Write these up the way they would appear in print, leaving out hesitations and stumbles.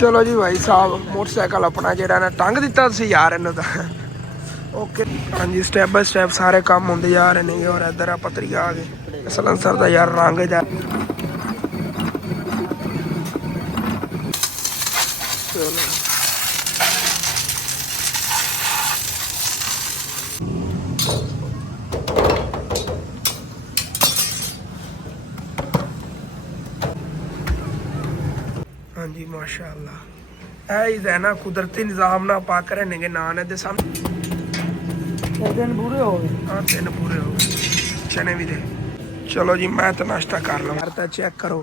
चलो जी भाई साहब मोटरसाइकिल अपना जेड़ा ना टंग दिता यार इन्हों तो ओके। हाँ जी स्टैप बाय स्टैप सारे काम होंगे जा रहे हैं। और इधर पतरी आ गए सलंसर का यार रंग जा चलो हाँ जी माशाअल्लाह है ना कुदरती निज़ाम ना पा कर रहने के नान है दिन पूरे हो गए। हाँ 3 पूरे हो गए चने भी दे। चलो जी मैं तो नाश्ता कर लूँ यार चेक करो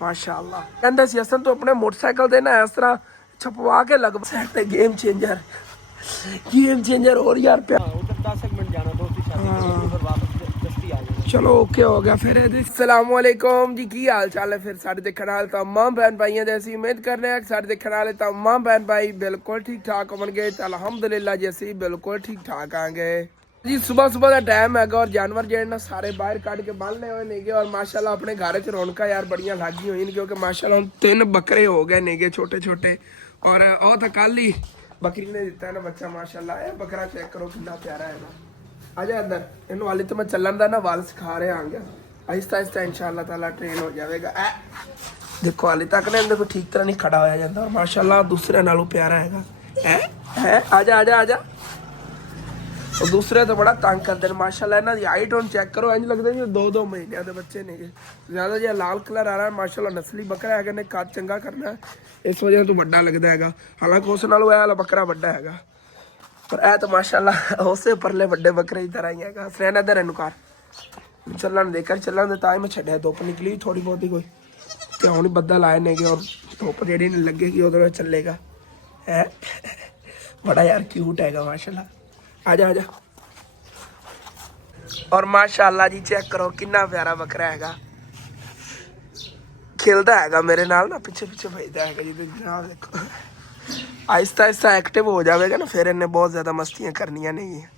माशाअल्लाह कहते सी असन तो अपने मोटरसाइकिल दे ना इस तरह छपवा के लग गेम चेंजर और यार उधर 10 मिनट जाना दोस्ती शादी करो फिर वापस दस्ती आ जाना। चलो ओके हो गया फिर अस्सलामुअलैकुम जी की हाल चाल है फिर साढ़े देखने वाले तमाम बहन भाइयों जैसी उम्मीद करने हैं साढ़े देखने वाले तमाम बहन भाई बिल्कुल ठीक ठाक होंगे तो अल्हम्दुलिल्लाह जैसे बिल्कुल ठीक ठाक आएंगे जी। सुबह सुबह का टाइम है और जानवर जो ना सारे बाहर कट के बंधने हुए नेगे और माशाल्लाह अपने घर च रौनक यार बड़ियां लगी हुई क्योंकि माशाल्लाह हम 3 बकरे हो गए नेगे छोटे छोटे। और वो तो कल ही बकरी ने दिता है ना बच्चा माशाल्लाह है बकरा चेक करो कितना प्यारा है ना। आजा अंदर इन वाले तो मैं चलन का ना वाल सिखा रहा आ गया आहिस्ता आहिस्ता इंशाअल्लाह ताला ट्रेन हो जाएगा। देखो हाले तक ना इन्हें कोई ठीक तरह नहीं खड़ा होया जाता और माशाल्लाह दूसरे नालों प्यारा है आजा आजा आजा। और दूसरे तो बड़ा तंग करते हैं माशाल्लाह इन्हों की हाइट हम चेक करो इंज लगते जी 2-2 महीने के बच्चे ने ज़्यादा जो लाल कलर आ रहा है माशाल्लाह नस्ली बकरा है ने कद चंगा करना है इस वजह तो बड़ा लगता है। हालांकि उस नालों यह वाला बकरा बड़ा है पर ऐ तो माशाल्लाह उससे परले बड़े बकरे की तरह ही है। फ्रेंड इधर इनू कर चलन देकर चलन दे ताई मैं छड्या धुप निकली थोड़ी बहुत ही कोई तो हूँ बदल आए ने और धुप जी नहीं लगेगी उधर चलेगा है बड़ा यार क्यूट है माशाल्लाह। आजा आजा। और माशाल्लाह जी चेक करो कितना प्यारा बकरा है खेलता है मेरे नाल ना पिछे पिछे भेजता है जी जनाब देखो आहिस्ता आहिस्ता एक्टिव हो जाएगा ना फिर इन्हें बहुत ज़्यादा मस्तियाँ करनिया नहीं है।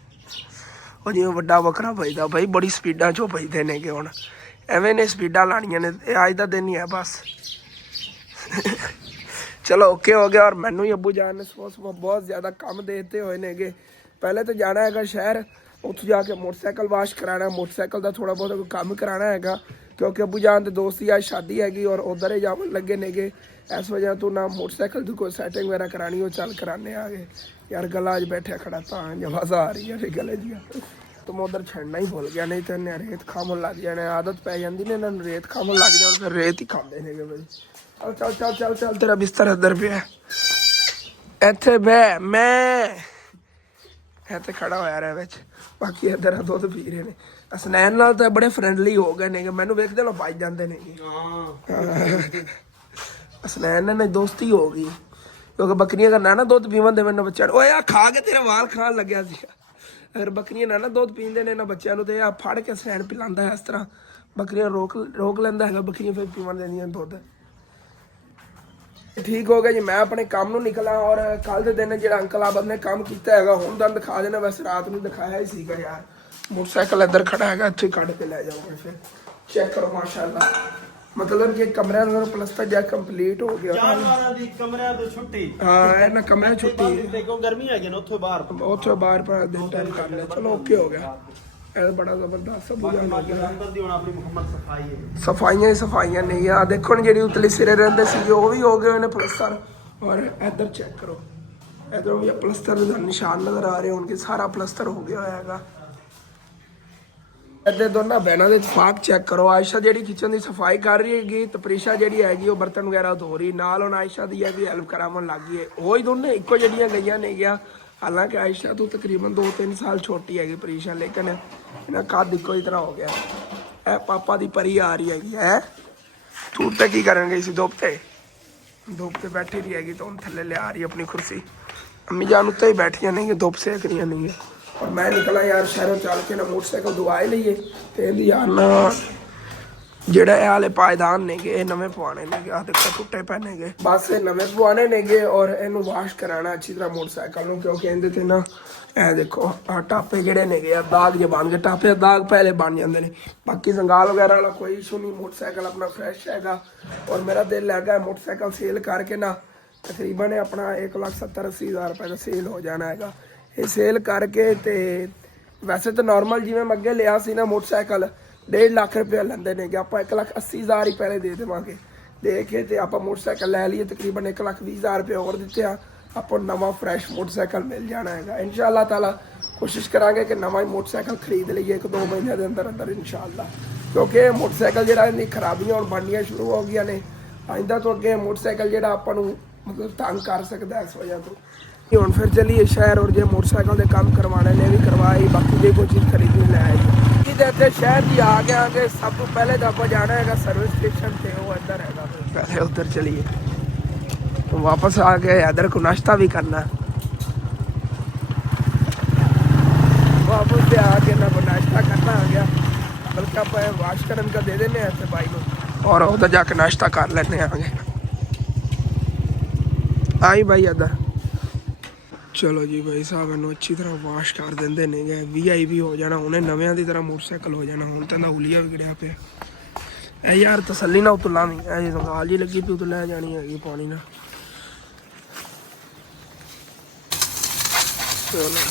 और जिवें वड्डा बकरा भेजता भाई बड़ी स्पीडा चो भेजते ने कि हुण एवें ने स्पीडा लानिया ने अज का दिन ही है बस। चलो ओके हो गया। और मैनू ही अबू जान ने सुबह सुबह बहुत ज़्यादा काम देते हुए ने पहले तो जाना है शहर उत्थे जाके मोटरसाइकिल वाश कराना मोटरसाइकिल का थोड़ा बहुत काम कराना है क्योंकि अबू जान के दोस्त की आज शादी हैगी और उधर ही जावन लगे नेगे इस वजह तो ना मोटरसाइकिल की कोई सैटिंग वगैरह करानी हो चल कराने आ गए यार गला अज बैठे खड़ा तो आवाज़ा आ रही है गले दिया तो मैं उधर छड़ना ही भूल गया नहीं तो इन्हें रेत खावन लग जाने आदत पै जाती ने इन्होंने रेत खावन लग जाए फिर रेत ही खाते ने भाई। चल चल चल चल चल तेरा बिस्तर इधर पे इत्थे बह मैं तो खड़ा होया रहा बिच बाकी इधर दुध पी रहे हैं असनैन नाल तो बड़े फ्रेंडली हो गए ने मैनू वेखदे लो बच जाते ने असनैन ने दोस्ती हो गई क्योंकि बकरियां करना ना दुध पीवन दे मैंने बच्चा ओए खा के तेरा वाल खान लग्या सी अगर बकरियां ना दुध पींदे ने इन्हां बच्चों तो यह फड़ के असनैन पिलांदा है इस तरह बकरियां रोक लैंदा है बकरियां फिर पीवन देंदियां दुध। ठीक हो गया जी मैं अपने काम नूं निकला और कल के दिन जो अंकल आबद ने काम किया है हुण तुहानूं दिखा देना वैसे रात में दिखाया ही सीगा यार मोटरसाइकिल इधर खड़ा है इत्थे कढ़ के लै जाओगे फिर चेक करो माशाल्लाह मतलब कि कमरे का प्लस्तर जा कंप्लीट हो गया हाँ ना कमरे छुट्टी गर्मी है उत्थों बाहर पर दिन टाइम कर लिया। चलो ओके हो गया बड़ा जबरदस्त सफाइयां ही सफाइयां नहीं आ देखो जी उतली सिरे रहिंदे सी वो भी हो गए प्लस्तर। और इधर चेक करो इधर भी प्लस्तर का निशान नजर आ रहे हैं सारा प्लस्तर हो गया है। इधर दोनों बहनों के इतफाक चेक करो आयशा जी किचन की सफाई कर रही है तपरीशा जी हैगी बर्तन वगैरह धो रही नाल हुण आयशा की भी हैल्प करावन लग गई है वही दोनों इको जड़ियाँ गई ने गया। हालांकि आयशा तो तकरीबन 2-3 साल छोटी हैगी परीशा लेकिन इन्हें कद इको ही तरह हो गया है। पापा की परी आ रही हैगी है तू तो की करन गई सी धुप ते बैठी रही हैगी तो हम थले लिया रही अपनी कुर्सी अम्मी जान उत्ते ही बैठिया नहीं धुप सेक रही नहीं है। और मैं निकला यार शहरों चल के ना मोटरसाइकिल दुआए लीए तो यार ना जेड़ा हाले पायदान ने गे नवे पवाने ने गे देखो टुटे पहने गए बस नवे पवाने ने गे और इनू वाश कराना अच्छी तरह मोटरसाइकिल क्योंकि इहदे ते ना ए देखो टापे जेड़े ने गे दाग जो बन गए टापे दाग पहले बन जाते हैं बाकी जंगाल वगैरह वाला कोई इशू नहीं मोटरसाइकिल अपना फ्रैश हैगा। और मेरा दिल हैगा मोटरसाइकिल सेल करके ना ਤਕਰੀਬਨ ਇਹ ਆਪਣਾ 1,70,80,000 ਰੁਪਏ ਦਾ ਸੇਲ ਹੋ ਜਾਣਾ ਹੈਗਾ। ਇਹ ਸੇਲ ਕਰਕੇ ਤੇ ਵੈਸੇ ਤਾਂ ਨਾਰਮਲ ਜਿਵੇਂ ਮੈਂ ਅੱਗੇ ਲਿਆ ਸੀ ਨਾ ਮੋਟਰਸਾਈਕਲ 1.5 ਲੱਖ ਰੁਪਏ ਲੈਂਦੇ ਨੇ ਕਿ ਆਪਾਂ 1,80,000 ਹੀ ਪਹਿਲੇ ਦੇ ਦੇਵਾਂਗੇ। ਦੇ ਕੇ ਤੇ ਆਪਾਂ ਮੋਟਰਸਾਈਕਲ ਲੈ ਲਈਏ, ਤਕਰੀਬਨ 1,20,000 ਰੁਪਏ ਹੋਰ ਦਿੱਤੇ ਆ, ਆਪਾਂ ਨੂੰ ਨਵਾਂ ਫਰੈਸ਼ ਮੋਟਰਸਾਈਕਲ ਮਿਲ ਜਾਣਾ ਹੈਗਾ। ਇਨਸ਼ਾਅੱਲਾ ਤਾਲਾ ਕੋਸ਼ਿਸ਼ ਕਰਾਂਗੇ ਕਿ ਨਵਾਂ ਹੀ ਮੋਟਰਸਾਈਕਲ ਖਰੀਦ ਲਈਏ 1-2 ਮਹੀਨਿਆਂ ਦੇ ਅੰਦਰ ਅੰਦਰ ਇਨਸ਼ਾਅੱਲਾ, ਕਿਉਂਕਿ ਇਹ ਮੋਟਰਸਾਈਕਲ ਜਿਹੜਾ ਇਹਦੀ ਖਰਾਬੀਆਂ ਹੁਣ ਬਣਨੀਆਂ ਸ਼ੁਰੂ ਹੋ ਗਈਆਂ ਨੇ। ਆਇੰਦਾ ਤੋਂ ਅੱਗੇ ਮੋਟਰਸਾਈਕਲ ਜਿਹੜਾ ਆਪਾਂ ਨੂੰ ਮਤਲਬ ਤੰਗ ਕਰ ਸਕਦਾ ਇਸ ਵਜ੍ਹਾ ਤੋਂ। ਹੁਣ ਫਿਰ ਚਲੀਏ ਸ਼ਹਿਰ, ਔਰ ਜੇ ਮੋਟਰਸਾਈਕਲ ਦੇ ਕੰਮ ਕਰਵਾਣੇ ਨੇ ਵੀ ਕਰਵਾਏ, ਬਾਕੀ ਜੇ ਕੋਈ ਚੀਜ਼ ਖਰੀਦਣੀ ਲੈ ਆਈ। ਇਹਦੇ ਇੱਥੇ ਸ਼ਹਿਰ ਦੀ ਆ ਗਿਆ ਕਿ ਸਭ ਤੋਂ ਪਹਿਲੇ ਤਾਂ ਆਪਾਂ ਜਾਣਾ ਹੈਗਾ ਸਰਵਿਸ ਸਟੇਸ਼ਨ ਤੇ, ਉਹ ਇੱਧਰ ਹੈਗਾ। पहले उधर चलिए, तो वापस आ गए इधर को नाश्ता भी करना, वापस से आके ना को नाश्ता करना आ गया, बल्कि आप वाश करन का दे देने ऐसे भाई को, और उधर जाके नाश्ता कर लेने आगे। आई भाई इधर चलो जी भाई साहब इन्हों अच्छी तरह वाश कर देंगे ने गए, VIP हो जाना, उन्हें नव्या की तरह मोटरसाइकिल हो जाना। हुण तो हुलिया भी गिड़िया पे यार, तसली ना उतो लावी, गाल जी लगी पी उतो लै जानी हैगी पानी ना। चलो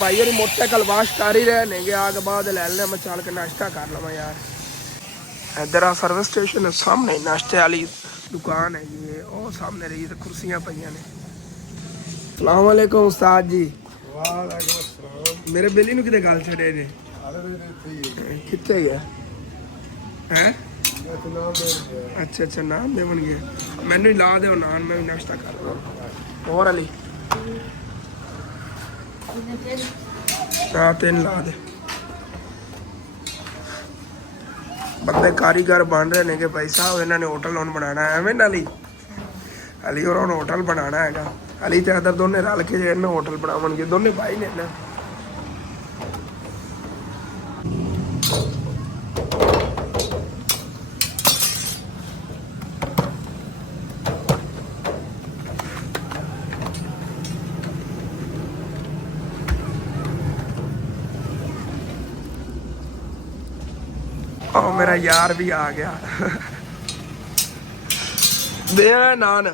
भाई यार मोटरसाइकिल वाश कर ही रहे ने, आगे बाद ले लेना, मैं चल के नाश्ता कर लवा यार। इधर आ सर्विस स्टेशन है सामने, नाश्ते वाली दुकान है ये, और सामने रही तो कुर्सियां पईयां ने। अस्सलाम वालेकुम उस्ताद जी। वालेकुम अस्सलाम। मेरे बेली नु किते गल छड़े ने, किथे गया हैं? अच्छा अच्छा नाम देवन गया, मैनू ही ला दो नान, मैं भी नाश्ता कर लवां। और अली हाँ 3 ला दे। बंदे कारीगर बन रहे ने कि भाई साहब इन्होंने होटल हुण बनाना है, एवें नाली अली और होटल बनाना हैगा। अली ते अदर दोने रल के इन्हें होटल बनावणगे, दोने भाई ने ना। मेरा यार भी आ गया दे नान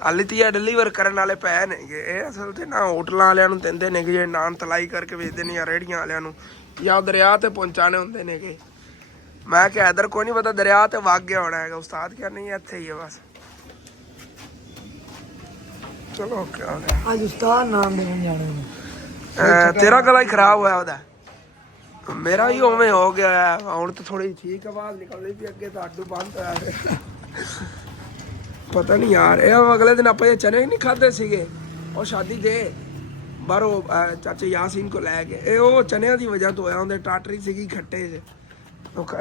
हाली तो डिलीवर करने वाले पै ने, असल तो ना होटल वाले देंगे ने जे नान तलाई करके भेजते ने, या रेहड़ियां वाले या दरिया ते पहुंचाने होंगे ने। मैं क्या इधर कोई नहीं पता, दरिया ते वग गया होना है। उस्ताद क्या नहीं इत्थे ही है बस। चलो क्या हो गया, आज उस्ताद नाम देने जाने तेरा गला ही खराब हुआ उधर, मेरा ही उवें हो गया है। हुण तो थोड़ी ठीक आवाज निकल रही थी, अगे तो आडू बंद होया पता नहीं यार। ये अगले दिन आप चने नहीं खाते सीगे, और शादी दे बाहरों चाचे यासीन को लै गए, वो चनिया की वजह तो होया, उन्हें टाटरी सीगी खट्टे से,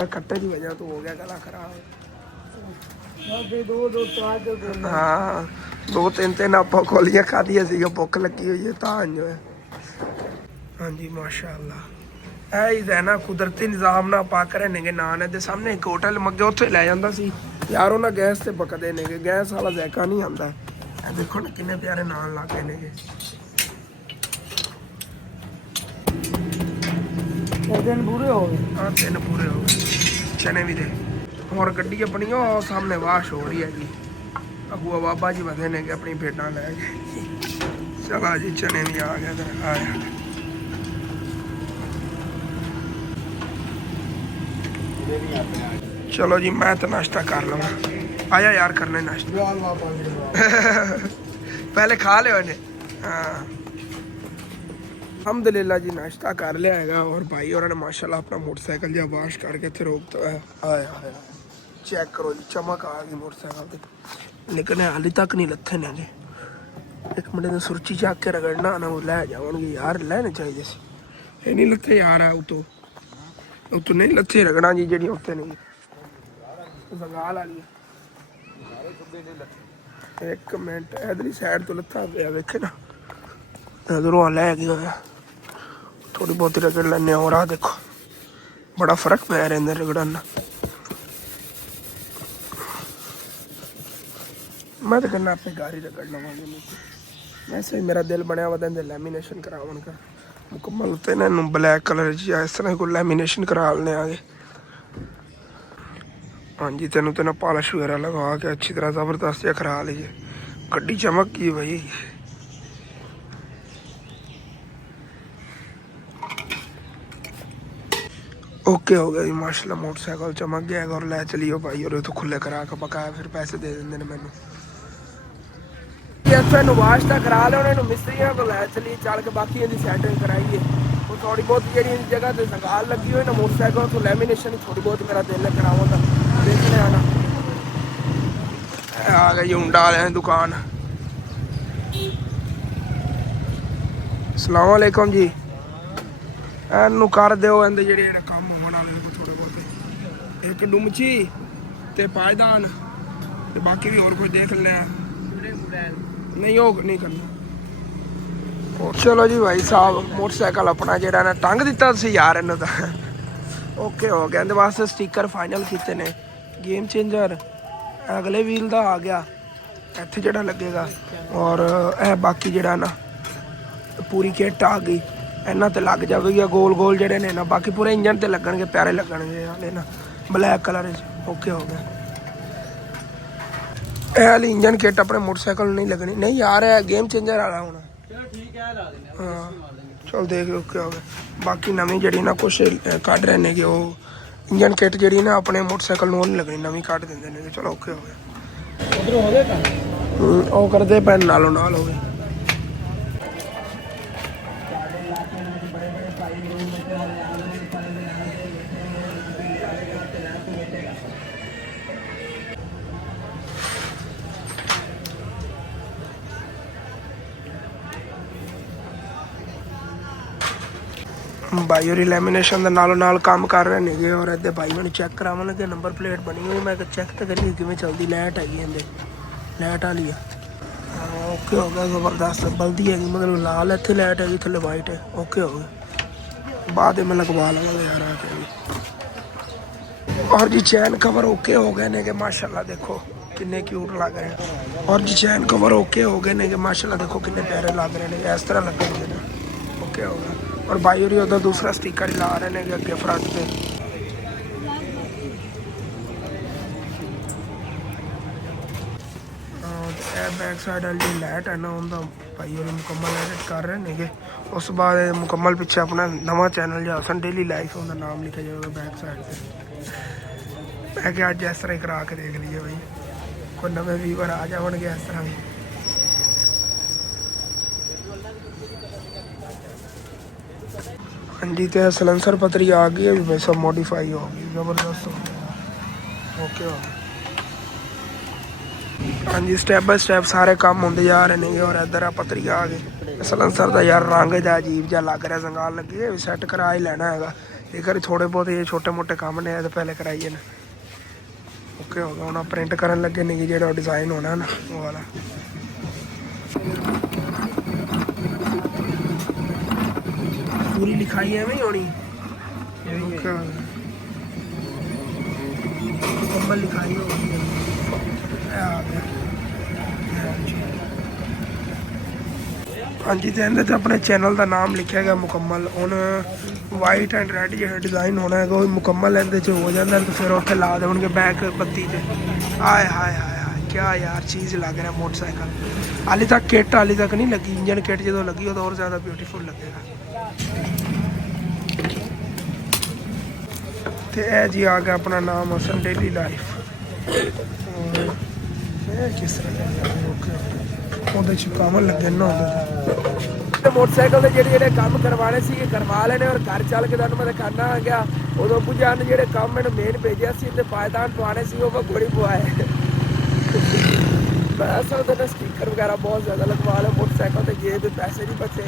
खट्टे की वजह तो हो गया गला खराब। हाँ 2-3 आप खोलियां खादियां सी, भुख लगी हुई है तां जो है। हाँ जी माशाअल्लाह, है ना कुदरती निज़ाम ना पा कर ने नान है सामने एक होटल मगे उत्थे लै जांदा सी यार, उन्हें गैस से पकते ने, गैस वाला जैका नहीं आंदा। देखो ना किन्ने प्यारे नान लागे ने, 3 पूरे हो गए। हाँ 3 पूरे हो गए, चने भी दे। और गड्डी अपनी और सामने वाश हो रही है जी, अगुआ बाबा जी बधे ने अपनी भेडा लै गए। चला जी चने भी आ गए, आया चलो जी मैं तो नाश्ता कर लवा, आया यार करना नाश्ता पहले खा लिया ने। हाँ अल्हम्दुलिल्लाह जी नाश्ता कर लिया है। और भाई और माशाल्लाह अपना मोटरसाइकिल जब वाश करके थे रोकता है, आया आया चेक करो जी, चमक आ गई मोटरसाइकिल, लेकिन हाली तक नहीं लथे ने जी। एक मिनट ने सुरची चक के रगड़ना ना, वो लै जाओगे यार, लैने चाहिए सी, ये नहीं लथे यार। उतो नहीं लथे रगड़ा जी, जी उत्ते नहीं बंगाल वाली। एक मिनट इधरली साइड तो लथा पे वेखे ना, इधरों लै गया, थोड़ी बहुत रगड़ लेने। और आ देखो बड़ा फर्क पै रहा रगड़ना। मैं तो कहना अपने गाड़ी रगड़ लवांगे, ਵੈਸੇ ਮੇਰਾ ਦਿਲ ਬਣਿਆ ਵਾ ਤੇ ਲੈਮੀਨੇਸ਼ਨ ਕਰਾਉਣ ਦਾ ਮੁਕੰਮਲ ਉੱਤੇ ਨਾ ਇਹਨੂੰ ਬਲੈਕ ਕਲਰ 'ਚ ਇਸ ਤਰ੍ਹਾਂ ਕੋਈ ਲੈਮੀਨੇਸ਼ਨ ਕਰਾ ਲੈਣੇ ਆਗੇ। ਹਾਂਜੀ ਤੈਨੂੰ ਤੇ ਨਾ ਪਾਲਿਸ਼ ਵਗੈਰਾ ਲਗਾ ਕੇ ਅੱਛੀ ਤਰ੍ਹਾਂ ਜ਼ਬਰਦਸਤ ਜਿਹਾ ਕਰਾ ਲਈਏ। ਗੱਡੀ ਚਮਕ ਗਈ ਭਾਈ। ओके हो गया जी माशाल्लाह। मोटरसाइकिल चमक गया है और ले चलियो भाई और तो खुले करा के पकाया फिर पैसे दे देंगे मैनू। वाशता करा लो उन्होंने मिस्त्रियों को लै चली चल के बाकी इनकी सैटिंग कराइए। वो थोड़ी बहुत जी जगह से संगाल लगी हुई ना मोटरसाइकिल तो लैमीनेशन थोड़ी बहुत मेरा दिल कराओ तो देखने आना। आ गई हुंडा वाले दुकान। अस्सलाम वालेकुम जी। ਇਹਨੂੰ ਕਰ ਦਿਓ ਇਹਦੇ ਜਿਹੜੇ ਕੰਮ ਹੋਣ ਵਾਲੇ ਕੋ ਥੋੜੇ ਬਹੁਤੇ ਇੱਕ ਡੁਮਚੀ ਤੇ ਪਾਇਦਾਨ ਤੇ ਬਾਕੀ ਵੀ ਹੋਰ ਕੁਝ ਦੇਖ ਲਿਆ ਨਹੀਂ ਉਹ ਨਹੀਂ ਕਰਨਾ। ਚਲੋ ਜੀ ਭਾਈ ਸਾਹਿਬ ਮੋਟਰਸਾਈਕਲ ਆਪਣਾ ਜਿਹੜਾ ਨਾ ਟੰਗ ਦਿੱਤਾ ਤੁਸੀਂ ਯਾਰ ਇਹਨੂੰ ਤਾਂ ਓਕੇ ਹੋ ਗਿਆ। ਇਹਦੇ ਵਾਸਤੇ ਸਟicker ਫਾਈਨਲ ਕੀਤੇ ਨੇ। ਗੇਮ ਚੇਂਜਰ ਅਗਲੇ ਵੀਲ ਦਾ ਆ ਗਿਆ ਇੱਥੇ ਜਿਹੜਾ ਲੱਗੇਗਾ ਔਰ ਇਹ ਬਾਕੀ ਜਿਹੜਾ ਨਾ ਪੂਰੀ ਕਿੱਟ ਆ ਗਈ ਇਹਨਾਂ ਤੇ ਲੱਗ ਜਾਵੇਗੀ। ਗੋਲ ਗੋਲ ਜਿਹੜੇ ਨੇ ਨਾ ਬਾਕੀ ਪੂਰੇ ਇੰਜਨ ਤੇ ਲੱਗਣਗੇ ਪਿਆਰੇ ਲੱਗਣਗੇ ਹਾਲੇ ਨਾ ਬਲੈਕ ਕਲਰ 'ਚ ਓਕੇ ਹੋ ਗਿਆ। ਇਹ ਵਾਲੀ ਇੰਜਨ ਕਿੱਟ ਆਪਣੇ ਮੋਟਰਸਾਈਕਲ ਨੂੰ ਨਹੀਂ ਲੱਗਣੀ ਨਹੀਂ ਯਾਰ ਇਹ ਗੇਮ ਚੇਂਜਰ ਵਾਲਾ ਹੋਣਾ। ਚਲੋ ਠੀਕ ਹੈ ਲਾ ਦਿੰਦੇ ਹਾਂ ਚਲ ਦੇਖ ਓਕੇ ਹੋ ਗਿਆ। ਬਾਕੀ ਨਵੀਂ ਜਿਹੜੀ ਨਾ ਕੁਛ ਕੱਢ ਰਹੇ ਨੇਗੇ ਉਹ ਇੰਜਨ ਕਿੱਟ ਜਿਹੜੀ ਨਾ ਆਪਣੇ ਮੋਟਰਸਾਈਕਲ ਨੂੰ ਉਹ ਨਹੀਂ ਲੱਗਣੀ ਨਵੀਂ ਕੱਢ ਦਿੰਦੇ ਨੇਗੇ। ਚਲੋ ਓਕੇ ਹੋ ਗਿਆ। ਉਧਰੋਂ ਹੋ ਗਿਆ ਕੰਮ ਉਹ ਕਰਦੇ ਪੈਣ ਨਾਲੋਂ ਨਾਲ ਹੋਵੇ। भाई और लैमीनेशन के नालों नाल काम कर रहे हैं और इधर भाई मैंने चेक कराव लगे नंबर प्लेट बनी हुई। मैं चेक तो करिए किमें चलती लैट हैगी इन्हें लैट वाली है ओके हो गया जबरदस्त बल्दी हैगी मतलब लाल इतने लैट हैगी थले वाइट है ओके हो गया। बाद में लगवा लगा यार आके भी। और जी चैन कवर ओके हो गए ने कि माशाल्लाह देखो किन्ने क्यूट लग रहे हैं। और जी चैन कवर ओके हो गए ने कि माशाल्लाह देखो किन्ने प्यारे लग रहे हैं इस तरह लगे हुए हैं ओके हो गया। और भाई और उधर दूसरा स्टिकर ला रहे हैं अगे फ्रंट पे। बैक साइड वाली लाइट है ना उनका भाई और मुकम्मल एडिट कर रहे हैं। उस बाद मुकम्मल पीछे अपना नवा चैनल जो हसन डेली लाइफ उनका नाम लिखा जाएगा बैक साइड पे। मैं क्या अज इस तरह ही करा के देख लीजिए भाई कोई नवे व्यूवर आ जाएंगे इस तरह भी। हाँ जी तो सलेंसर पतरी आ गई है भी भाई सब मॉडिफाई हो गई ज़बरदस्त हो गया ओके हो गया। हाँ जी स्टैप बाय स्टैप सारे काम होंगे जा रहे हैं। और इधर पतरी आ गई सलेंसर का यार रंग जहा अजीब जहा लग रहा संगाल लगी है सैट करा ही लेना है एक बार थोड़े बहुत ये छोटे मोटे काम ने तो पहले कराइए ना ओके हो गया। हम प्रिंट करन लगे नहीं जो डिज़ाइन होना ना वो वाला। पूरी लिखाई है नहीं होनी मुकम्मल लिखाई होगी। हाँ जी तो इन्हें तो अपने चैनल का नाम लिखा गया मुकम्मल। हुन वाइट एंड रेड जो डिज़ाइन होना है वो मुकम्मल इहदे च हो जाता तो फिर उत्थे ला देंगे बैक बत्ती से। आए हाय हाय हाय क्या यार चीज़ लग रहा है मोटरसाइकिल। हाली तक किट हाली तक नहीं लगी इंजन किट जो लगी तो और ज़्यादा ब्यूटीफुल लगेगा। तो यह जी आ गया अपना नाम हसन डेली लाइफ किस काम लगे ना मोटरसाइकिल के जोड़े काम करवाने से करवा लेने और घर चल के तुम मैं दिखाना आ गया उदो बुझान जो काम मैंने मेन भेजा से पायदान पवाने से वो गोली पवाए। मैं असल स्टीकर वगैरह बहुत ज़्यादा लगवा लो मोटरसाइकिल तो ये भी पैसे नहीं बचे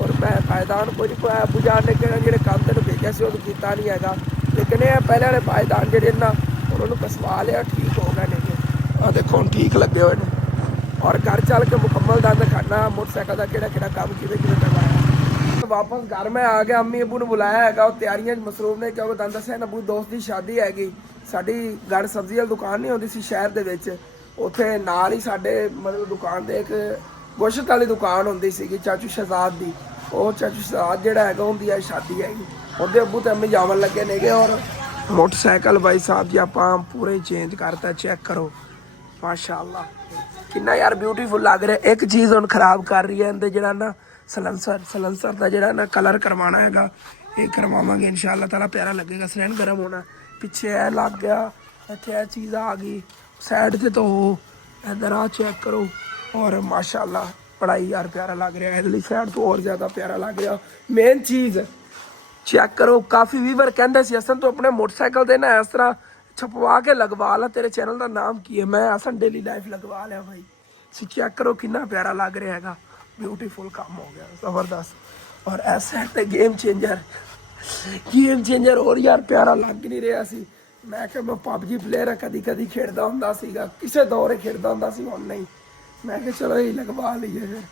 और मैं पायदान कोई नहीं पवाया बुझान ने जो काम तेन भेजा से वो किया नहीं है। लेकिन ये पहले वाले पायदान जो ना उन्होंने कसवा लिया ठीक हो गए नहीं देखो ठीक लगे हुए हैं। और घर चल के मुकम्मल दंद दिखाना मोटरसाइकिल का किहड़ा काम किवें करवाया। वापस घर में आ गया अम्मी अबू ने बुलाया है और तैयारियां मसरूफ ने क्योंकि तुहानूं दस्सिआ अबू दोस्त की शादी हैगी साडी गड़ सब्जी वाली दुकान नहीं होंदी सी शहर दे विच उत्थे नाल ही साडे मतलब दुकान दे एक ਗੋਸ਼ਤ ਵਾਲੀ ਦੁਕਾਨ ਹੁੰਦੀ ਸੀਗੀ ਚਾਚੂ ਸ਼ਹਜ਼ਾਦ ਦੀ। ਉਹ ਚਾਚੂ ਸ਼ਹਜ਼ਾਦ ਜਿਹੜਾ ਹੈਗਾ ਉਹਦੀ ਅੱਜ ਸ਼ਾਦੀ ਹੈਗੀ, ਉਹਦੇ ਅੱਬੂ ਤੇ ਅੰਮੀ ਜਾਵਣ ਲੱਗੇ ਨੇਗੇ। ਔਰ ਮੋਟਰਸਾਈਕਲ ਭਾਈ ਸਾਹਿਬ ਜੀ ਆਪਾਂ ਪੂਰੇ ਚੇਂਜ ਕਰਤਾ, ਚੈੱਕ ਕਰੋ ਮਾਸ਼ਾਅੱਲਾ ਕਿੰਨਾ ਯਾਰ ਬਿਊਟੀਫੁਲ ਲੱਗ ਰਿਹਾ। ਇੱਕ ਚੀਜ਼ ਹੁਣ ਖਰਾਬ ਕਰ ਰਹੀ ਹੈ ਇਹਦੇ ਜਿਹੜਾ ਨਾ ਸਲੈਂਸਰ ਦਾ ਜਿਹੜਾ ਨਾ ਕਲਰ ਕਰਵਾਉਣਾ ਹੈਗਾ, ਇਹ ਕਰਵਾਵਾਂਗੇ ਇਨਸ਼ਾਅੱਲਾ ਤਾਲਾ, ਪਿਆਰਾ ਲੱਗੇਗਾ। ਸਲੈਨ ਗਰਮ ਹੋਣਾ, ਪਿੱਛੇ ਇਹ ਲੱਗ ਗਿਆ, ਇੱਥੇ ਇਹ ਚੀਜ਼ ਆ ਗਈ ਸਾਈਡ ਤੇ ਤੋਂ इधर आ चेक करो। और माशाल्लाह बड़ा ही यार प्यारा लग रहा है, इधरली साइड तो और ज़्यादा प्यारा लग रहा। मेन चीज़ चेक करो, काफ़ी व्यूवर कहते सी हसन तो अपने मोटरसाइकिल दे ना इस तरह छपवा के लगवा ला, तेरे चैनल का नाम की है? मैं हसन डेली लाइफ लगवा लिया भाई। चेक करो कितना प्यारा लग रहा है, ब्यूटीफुल काम हो गया, ज़बरदस्त। और ऐसा है गेम चेंजर और यार प्यारा लग नहीं रहा सी। मैं कि मैं पबजी प्लेयर कदी कदी खेडदा हुंदा सीगा, किसे दौरे खेडदा हुंदा सी, हुण नहीं। मैं कि चलो यही लगवा लीए फिर।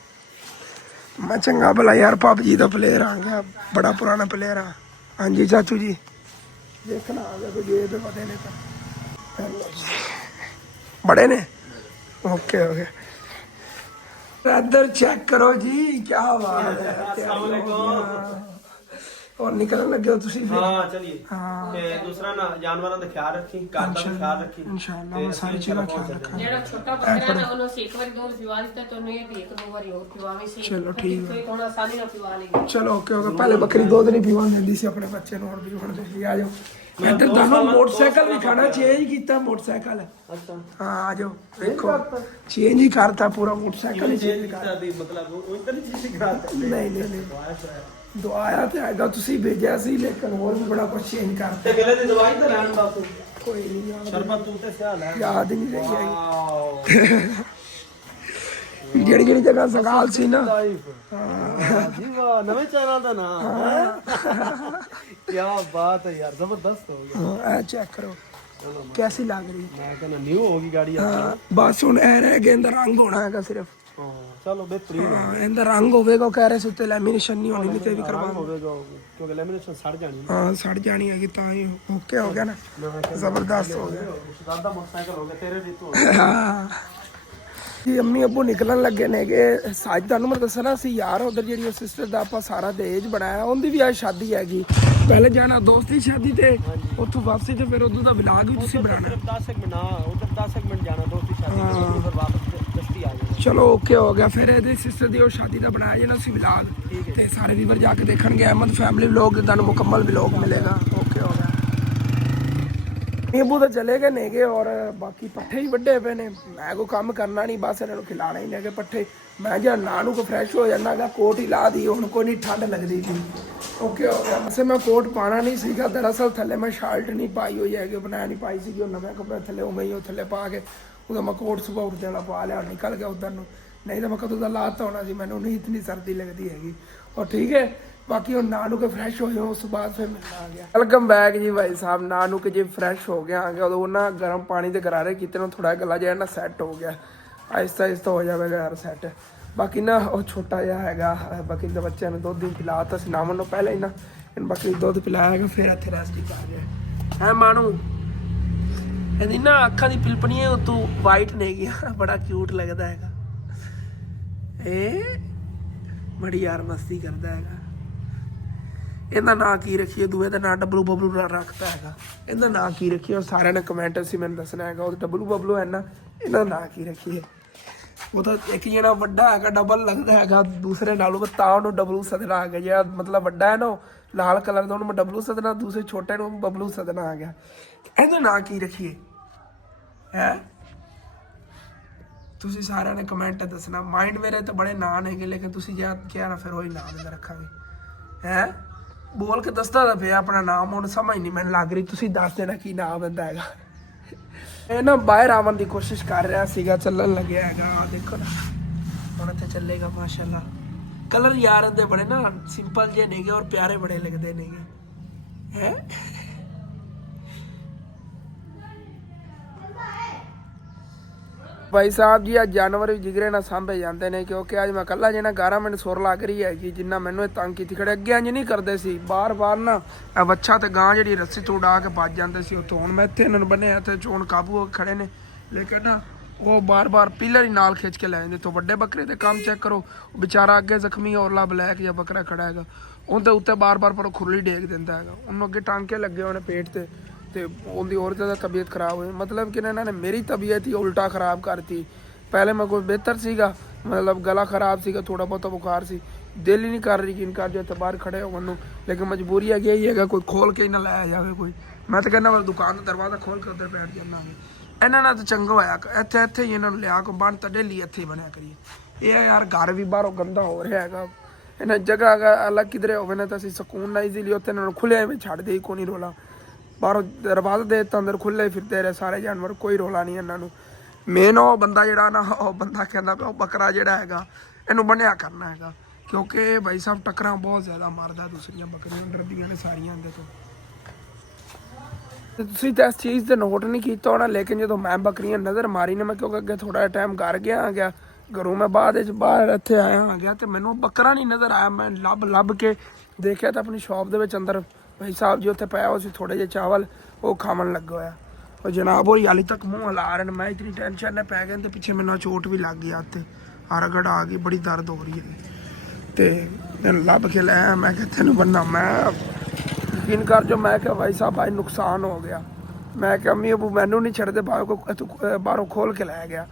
मैं चंगा भला यार पबजी का प्लेयर आ गया, बड़ा पुराना प्लेयर आ। हाँ जी चाचू जी देखना आ गया, कोई ये तो पता नहीं था बड़े ने। ओके ओके इधर चेक करो जी, क्या बात है। और निकलने लगे हो तुसी फिर? हाँ चलिए। हाँ ते दूसरा ना जानवरों का ख्याल रखी, घर का भी ख्याल रखी इंशाअल्लाह मैं सारी चीज़ का ख्याल रखा। ਜਿਹੜਾ ਛੋਟਾ ਬੱਕਰਾ ਨਾ ਉਹਨੂੰ ਅਸੀਂ ਇੱਕ ਵਾਰੀ ਦੋ ਪਿਵਾ ਦਿੱਤਾ ਤੇ ਉਹਨੂੰ ਇਹ ਵੀ ਇੱਕ ਦੋ ਵਾਰੀ ਹੋਰ ਪਿਵਾਵੀ ਸੀ। ਚਲੋ ਠੀਕ ਕੋਈ ਥੋੜਾ ਆਸਾਨੀ ਨਾਲ ਪਿਵਾ ਲੇਗਾ। चलो ओके ओके। पहले बकरी दूध नहीं पीवा देंदी सी अपने बच्चे ਨੂੰ, ਹੁਣ ਵੀ ਹੁਣ ਤੁਸੀਂ ਆ ਜਾਓ। ਇੱਧਰ ਤੁਹਾਨੂੰ ਮੋਟਰਸਾਈਕਲ ਵੀ ਖਾਣਾ ਚੇਂਜ ਕੀਤਾ, ਮੋਟਰਸਾਈਕਲ अच्छा ਹਾਂ ਆ ਜਾਓ ਦੇਖੋ ਚੇਂਜ ਹੀ ਕਰਤਾ ਪੂਰਾ ਮੋਟਰਸਾਈਕਲ ਹੀ ਚੇਂਜ ਕਰ। मतलब वो इधर नहीं चीज खराब ਨਹੀਂ ਨਹੀਂ ਨਹੀਂ ਦੁਆਇਆ ਤੇ ਹੈਗਾ ਤੁਸੀਂ ਭੇਜਿਆ ਸੀ, ਲੇਕਿਨ ਹੋਰ ਵੀ ਬੜਾ ਕੁਝ ਚੇਂਜ ਕਰਤਾ। ते गले दी दवाई तो लैन बापू ਕੋਈ ਨਹੀਂ ਯਾਦ शरबत तू ते स्याल है ਯਾਦ ਹੀ ਨਹੀਂ ਰਹੀ ਹੈਗੀ। वाओ ਜਿਹੜੀ ਜਿਹੜੀ ਜਗ੍ਹਾ ਸਗਾਲ ਸੀ ਨਾ, जी वाह नवे चैनल का नाम क्या बात है यार, जबरदस्त हो गया। ਹਾਂ ਇਹ ਚੈੱਕ ਕਰੋ कैसी लग रही है। मैं कहना न्यू होगी गाड़ी हाँ बस ਹੁਣ ਇਹ ਰਹਿ ਗਿਆ ਇਹਦਾ ਰੰਗ ਹੋਣਾ ਹੈਗਾ ਸਿਰਫ। हां चलो बेहतरीन ਹਾਂ ਇਹਦਾ ਰੰਗ ਹੋਵੇਗਾ, ਕਹਿ ਰਹੇ ਸੀ ਉੱਤੇ ਲੈਮੀਨੇਸ਼ਨ ਨਹੀਂ ਹੋਣੀ, ਨਹੀਂ ਤੇ ਵੀ ਕਰਵਾਵਾਂਗੇ। होगा क्योंकि लेमिनेशन सड़ जानी है। ਹਾਂ ਸੜ ਜਾਣੀ ਹੈਗੀ ਤਾਂ ਹੀ ਓਕੇ ਹੋ ਗਿਆ ਨਾ, ਜ਼ਬਰਦਸਤ ਹੋ ਗਿਆ। दादा मोटरसाइकिल हो गया तेरे भी तो ਹਾਂ ਜੀ ਅੰਮੀ ਅੱਬੂ ਨਿਕਲਣ ਲੱਗੇ ਨੇਗੇ। ਸਾਜ ਤੁਹਾਨੂੰ ਮੈਂ ਦੱਸਣਾ ਸੀ ਯਾਰ, ਉਧਰ ਜਿਹੜੀ ਸਿਸਟਰ ਦਾ ਆਪਾਂ ਸਾਰਾ ਦਹੇਜ ਬਣਾਇਆ, ਉਹਦੀ ਵੀ ਅੱਜ ਸ਼ਾਦੀ ਹੈਗੀ। ਪਹਿਲੇ ਜਾਣਾ ਦੋਸਤ ਦੀ ਸ਼ਾਦੀ ਤੇ ਉੱਥੋਂ ਵਾਪਸੀ ਤੇ ਫਿਰ ਉਦੋਂ ਦਾ ਵਲੌਗ ਵੀ ਤੁਸੀਂ ਬਣਾਉਣਾ। 10 मिनट ना उधर 10 मिनट जाना दोस्त की शादी में, फिर वापस दस्ती आ जाना। ਚਲੋ ਓਕੇ ਹੋ ਗਿਆ। ਫਿਰ ਇਹਦੀ ਸਿਸਟਰ ਦੀ ਉਹ ਸ਼ਾਦੀ ਦਾ ਬਣਾਇਆ ਜਾਣਾ ਸੀ ਵਲੌਗ, ਤੇ ਸਾਰੇ ਵੀਵਰ ਜਾ ਕੇ ਦੇਖਣਗੇ। ਅਹਿਮਦ ਫੈਮਿਲੀ ਵਲੌਗ ਤੁਹਾਨੂੰ ਮੁਕੰਮਲ ਵਲੌਗ ਮਿਲੇਗਾ। ਓਕੇ ਹੋ ਗਿਆ। नींबू तो चले गए नेगे और बाकी पट्ठे ही ਵੱਡੇ ਪਏ ਨੇ। मैं कोई काम करना नहीं, बस ਇਹਨਾਂ ਨੂੰ खिलाना ही नेगे पट्ठे। मैं जब नानू को फ्रैश हो जाना गा, कोट ही ला दी, ਹੁਣ ਕੋਈ ਨਹੀਂ ਠੰਡ ਲੱਗਦੀ ਸੀ। ओके हो गया। वैसे मैं कोट पाना नहीं सीखा, दरअसल थले मैं शर्ट नहीं पाई हुई है, बनाया नहीं पाई सी, नवे कपड़े थले उमें ही थले पा के ਉਹਦਾ मैं कोट सुबह उठते वाला पा लिया, निकल गया उधर ਨੂੰ। नहीं तो मैं कदों ਦਾ ਲਾਤਾ ਹੋਣਾ ਸੀ, ਮੈਨੂੰ ਨਹੀਂ इतनी सर्दी लगती हैगी। और ठीक है बाकी ਹੁਣ ਨਾਨੂ ਕੇ ਫਰੈਸ਼ ਹੋਏ ਉਸ ਤੋਂ ਬਾਅਦ ਫਿਰ ਮਿਲਣਾ ਆ ਗਿਆ। ਵੈਲਕਮ ਬੈਕ ਜੀ ਭਾਈ ਸਾਹਿਬ। ਨਾਨੂ ਕੇ ਜੇ ਫਰੈਸ਼ ਹੋ ਗਿਆ ਆ ਗਿਆ, ਉਦੋਂ ਨਾ ਗਰਮ ਪਾਣੀ ਦੇ ਗਰਾਰੇ ਕੀਤੇ ਨੂੰ ਥੋੜਾ ਗਲਾ ਜਿਹਾ ਨਾ ਸੈੱਟ ਹੋ ਗਿਆ। ਆਹਿਸਤਾ ਆਹਿਸਤਾ ਹੋ ਜਾਵੇਗਾ ਯਾਰ ਸੈੱਟ। ਬਾਕੀ ਨਾ ਉਹ ਛੋਟਾ ਜਿਹਾ ਹੈਗਾ, ਬਾਕੀ ਦੇ ਬੱਚਿਆਂ ਨੂੰ ਦੁੱਧ ਹੀ ਪਿਲਾਤਾ ਸੀ ਨਾਮਨ ਨੂੰ ਪਹਿਲਾਂ ਹੀ ਨਾ, ਇਹਨੂੰ ਬਾਕੀ ਦੁੱਧ ਪਿਲਾਇਆ ਹੈਗਾ, ਫਿਰ ਇੱਥੇ ਰੈਸਟ ਹੀ ਕਰ ਰਿਹਾ ਹੈ। ਮਾਣੂ ਇਹਦੀ ਨਾ ਅੱਖਾਂ ਦੀ ਪਿਲਪਣੀਆਂ ਉਤੋਂ ਵਾਈਟ ਨੇ ਗਿਆ, ਬੜਾ ਕਿਊਟ ਲੱਗਦਾ ਹੈਗਾ। ਇਹ ਬੜੀ ਯਾਰ ਮਸਤੀ ਕਰਦਾ ਹੈਗਾ। ਇਹਦਾ ਨਾਂ ਕੀ ਰੱਖੀਏ? ਦੂਏ ਦਾ ਨਾਂ ਡਬਲੂ ਬਬਲੂ ਰੱਖਦਾ ਹੈਗਾ। ਇਹਦਾ ਨਾਂ ਕੀ ਰੱਖੀਏ? ਉਹ ਸਾਰਿਆਂ ਨੇ ਕਮੈਂਟ ਅਸੀਂ ਮੈਨੂੰ ਦੱਸਣਾ ਹੈਗਾ। ਉਹ ਡਬਲੂ ਬਬਲੂ ਹੈ ਨਾ, ਇਹਦਾ ਨਾਂ ਕੀ ਰੱਖੀਏ? ਉਹ ਤਾਂ ਇੱਕ ਜਿਹੜਾ ਵੱਡਾ ਹੈਗਾ ਡਬਲ ਲੱਗਦਾ ਹੈਗਾ ਦੂਸਰੇ ਨਾਲੋਂ, ਤਾਂ ਉਹਨੂੰ ਡਬਲੂ ਸਦਨਾ ਆ ਗਿਆ। ਜਿਹੜਾ ਮਤਲਬ ਵੱਡਾ ਹੈ ਨਾ ਉਹ ਲਾਲ ਕਲਰ ਦਾ, ਉਹਨੂੰ ਮੈਂ ਡਬਲੂ ਸਦਨਾ, ਦੂਸਰੇ ਛੋਟੇ ਨੂੰ ਬਬਲੂ ਸਦਨਾ ਆ ਗਿਆ। ਇਹਦਾ ਨਾਂ ਕੀ ਰੱਖੀਏ ਹੈ? ਤੁਸੀਂ ਸਾਰਿਆਂ ਨੇ ਕਮੈਂਟ ਦੱਸਣਾ। ਮਾਈਂਡ ਮੇਰੇ ਤਾਂ ਬੜੇ ਨਾਂ ਹੈਗੇ, ਲੇਕਿਨ ਤੁਸੀਂ ਜਾਂ ਕਿਹਾ ਨਾ ਫਿਰ ਉਹੀ ਨਾਮ ਇਹਦਾ ਰੱਖਾਂਗੇ। ਹੈ ਬੋਲ ਕੇ ਦੱਸਦਾ ਤਾਂ ਪਿਆ ਆਪਣਾ ਨਾਮ, ਹੁਣ ਸਮਝ ਨਹੀਂ ਮੈਨੂੰ ਲੱਗ ਰਹੀ, ਤੁਸੀਂ ਦੱਸ ਦੇਣਾ ਕੀ ਨਾਮ ਇਹਦਾ ਹੈਗਾ। ਇਹ ਨਾ ਬਾਹਰ ਆਉਣ ਦੀ ਕੋਸ਼ਿਸ਼ ਕਰ ਰਿਹਾ ਸੀਗਾ, ਚੱਲਣ ਲੱਗਿਆ ਹੈਗਾ। ਆ ਦੇਖੋ ਨਾ ਹੁਣ ਇੱਥੇ ਚੱਲੇਗਾ ਮਾਸ਼ਾਅੱਲਾ। ਕਲਰ ਯਾਰ ਇਹਦੇ ਬੜੇ ਨਾ ਸਿੰਪਲ ਜਿਹੇ ਨੇਗੇ ਔਰ ਪਿਆਰੇ ਬੜੇ ਲੱਗਦੇ ਨੇਗੇ। ਹੈ ਭਾਈ ਸਾਹਿਬ ਜੀ ਅੱਜ ਜਾਨਵਰ ਵੀ ਜਿਗਰੇ ਨਾਲ ਸਾਂਭੇ ਜਾਂਦੇ ਨੇ, ਕਿਉਂਕਿ ਅੱਜ ਮੈਂ ਇਕੱਲਾ ਜਿਹੜਾ 11 ਮਿੰਟ ਸੁਰ ਲੱਗ ਰਹੀ ਹੈਗੀ, ਜਿੰਨਾ ਮੈਨੂੰ ਇਹ ਤੰਗ ਕੀਤੀ ਖੜੇ। ਅੱਗੇ ਇੰਜ ਨਹੀਂ ਕਰਦੇ ਸੀ, ਬਾਰ ਨਾ ਇਹ ਵੱਛਾ ਤੇ ਗਾਂ ਜਿਹੜੀ ਰੱਸੀ ਤੋਂ ਉਡਾ ਕੇ ਭੱਜ ਜਾਂਦੇ ਸੀ ਉੱਥੋਂ। ਹੁਣ ਮੈਂ ਇੱਥੇ ਇਹਨਾਂ ਨੂੰ ਬੰਨਿਆ ਤੇ ਚੋਣ ਕਾਬੂ ਹੋ ਕੇ ਖੜੇ ਨੇ, ਲੇਕਿਨ ਨਾ ਉਹ ਬਾਰ-ਬਾਰ ਪਿਲਰ ਹੀ ਨਾਲ ਖਿੱਚ ਕੇ ਲੈ ਜਾਂਦੇ। ਤੋਂ ਵੱਡੇ ਬੱਕਰੇ ਦੇ ਕੰਮ ਚੈੱਕ ਕਰੋ, ਉਹ ਵਿਚਾਰਾ ਅੱਗੇ ਜ਼ਖਮੀ ਔਰਲਾ ਬਲੈਕ ਜਾਂ ਬੱਕਰਾ ਖੜਾ ਹੈਗਾ, ਉਹਦੇ ਉੱਤੇ ਬਾਰ-ਬਾਰ ਪਰ ਖੁਰਲੀ ਡੇਗ ਦਿੰਦਾ ਹੈਗਾ, ਉਹਨੂੰ ਅੱਗੇ ਟਾਂਕੇ ਲੱਗੇ ਹੋਣੇ ਪੇਟ ਤੇ ਉਹਦੀ ਹੋਰ ਜ਼ਿਆਦਾ ਤਬੀਅਤ ਖਰਾਬ ਹੋਈ। ਮਤਲਬ ਕਿ ਇਹਨਾਂ ਨੇ ਮੇਰੀ ਤਬੀਅਤ ਹੀ ਉਲਟਾ ਖਰਾਬ ਕਰਤੀ। ਪਹਿਲੇ ਮੈਂ ਕੋਈ ਬਿਹਤਰ ਸੀਗਾ, ਮਤਲਬ ਗਲਾ ਖਰਾਬ ਸੀਗਾ, ਥੋੜਾ ਬਹੁਤਾ ਬੁਖਾਰ ਸੀ, ਦਿਲ ਹੀ ਨਹੀਂ ਕਰ ਰਹੀ ਕਿ ਇਨਕਾਰ ਜੋ ਬਾਹਰ ਖੜੇ ਹੋ ਮੈਨੂੰ, ਲੇਕਿਨ ਮਜਬੂਰੀ ਹੈਗੀ ਹੀ ਹੈਗਾ, ਕੋਈ ਖੋਲ ਕੇ ਹੀ ਨਾ ਲੈ ਜਾਵੇ ਕੋਈ। ਮੈਂ ਤਾਂ ਕਹਿੰਦਾ ਦੁਕਾਨ ਦਾ ਦਰਵਾਜ਼ਾ ਖੋਲ ਕੇ ਉੱਧਰ ਬੈਠ ਜਾਣਾ। ਇਹਨਾਂ ਨਾਲ ਤਾਂ ਚੰਗਾ ਹੋਇਆ ਇੱਥੇ ਹੀ ਇਹਨਾਂ ਨੂੰ ਲਿਆ ਕੇ ਬੰਨ ਤਾਂ ਡੇਲੀ ਇੱਥੇ ਹੀ ਬਣਿਆ ਕਰੀਏ। ਇਹ ਯਾਰ ਘਰ ਵੀ ਬਾਹਰੋਂ ਗੰਦਾ ਹੋ ਰਿਹਾ ਹੈਗਾ, ਇਹਨਾਂ ਜਗ੍ਹਾ ਅਲੱਗ ਕਿਧਰੇ ਹੋਵੇ ਨਾ ਤਾਂ ਅਸੀਂ ਸਕੂਨ ਨਾਲ ਈਜ਼ੀਲੀ ਉੱਥੇ ਇਹਨਾਂ ਨੂੰ ਖੁੱਲੇ ਵਿੱਚ ਛੱਡ ਦੇ, ਕੋਈ ਨਹੀਂ ਰੋਲਾ। ਬਾਹਰੋਂ ਦਰਵਾਜ਼ਾ ਦੇ ਤਾਂ ਅੰਦਰ ਖੁੱਲੇ ਫਿਰਦੇ ਰਹੇ ਸਾਰੇ ਜਾਨਵਰ, ਕੋਈ ਰੋਲਾ ਨਹੀਂ ਇਹਨਾਂ ਨੂੰ। ਮੇਨ ਉਹ ਬੰਦਾ ਜਿਹੜਾ ਨਾ, ਉਹ ਬੰਦਾ ਕਹਿੰਦਾ ਪਿਆ ਉਹ ਬੱਕਰਾ ਜਿਹੜਾ ਹੈਗਾ ਇਹਨੂੰ ਬੰਨਿਆ ਕਰਨਾ ਹੈਗਾ, ਕਿਉਂਕਿ ਭਾਈ ਸਾਹਿਬ ਟੱਕਰਾਂ ਬਹੁਤ ਜ਼ਿਆਦਾ ਮਾਰਦਾ, ਦੂਸਰੀਆਂ ਬੱਕਰੀਆਂ ਡਰਦੀਆਂ ਨੇ ਸਾਰੀਆਂ ਇਹਦੇ ਤੋਂ। ਤੇ ਤੁਸੀਂ ਤਾਂ ਇਸ ਚੀਜ਼ ਤੇ ਨੋਟ ਨਹੀਂ ਕੀਤਾ ਹੋਣਾ, ਲੇਕਿਨ ਜਦੋਂ ਮੈਂ ਬੱਕਰੀਆਂ ਨਜ਼ਰ ਮਾਰੀ ਨੇ, ਮੈਂ ਕਿਉਂਕਿ ਅੱਗੇ ਥੋੜਾ ਟਾਈਮ ਘਰ ਗਿਆ ਘਰੋਂ ਮੈਂ ਬਾਅਦ ਵਿੱਚ ਬਾਹਰ ਇੱਥੇ ਆਇਆ ਤੇ ਮੈਨੂੰ ਬੱਕਰਾ ਨਹੀਂ ਨਜ਼ਰ ਆਇਆ। ਮੈਂ ਲੱਭ ਕੇ ਦੇਖਿਆ ਤਾਂ ਆਪਣੀ ਸ਼ਾਪ ਦੇ ਵਿੱਚ ਅੰਦਰ ਭਾਈ ਸਾਹਿਬ ਜੀ ਉੱਥੇ ਪਿਆ ਹੋਇਆ ਸੀ ਥੋੜੇ ਜਿਹੇ ਚਾਵਲ, ਉਹ ਖਾਣ ਲੱਗਾ ਹੋਇਆ। ਉਹ ਜਨਾਬ ਉਹ ਹਾਲੇ ਤੱਕ ਮੂੰਹ ਹਿਲਾ ਰਹੇ ਨੇ। ਮੈਂ ਇਤਨੀ ਟੈਨਸ਼ਨ ਨਾਲ ਪੈ ਗਿਆ ਤੇ ਪਿੱਛੇ ਮੈਨੂੰ ਚੋਟ ਵੀ ਲੱਗ ਗਈ ਹੱਥ, ਰਗੜ ਆ ਗਈ, ਬੜੀ ਦਰਦ ਹੋ ਰਹੀ ਹੈ। ਤੇ ਲੱਭ ਕੇ ਲੈ ਮੈਂ ਕਿਹਾ ਤੈਨੂੰ ਬੰਨਾ, ਮੈਂ ਯਕੀਨ ਕਰ ਜੋ, ਮੈਂ ਕਿਹਾ ਭਾਈ ਸਾਹਿਬ ਅੱਜ ਨੁਕਸਾਨ ਹੋ ਗਿਆ। ਮੈਂ ਕਿਹਾ ਅੰਮੀ ਅਬੂ ਮੈਨੂੰ ਨਹੀਂ ਛੱਡਦੇ, ਬਾਹਰੋਂ ਖੋਲ ਕੇ ਲੈ ਗਿਆ।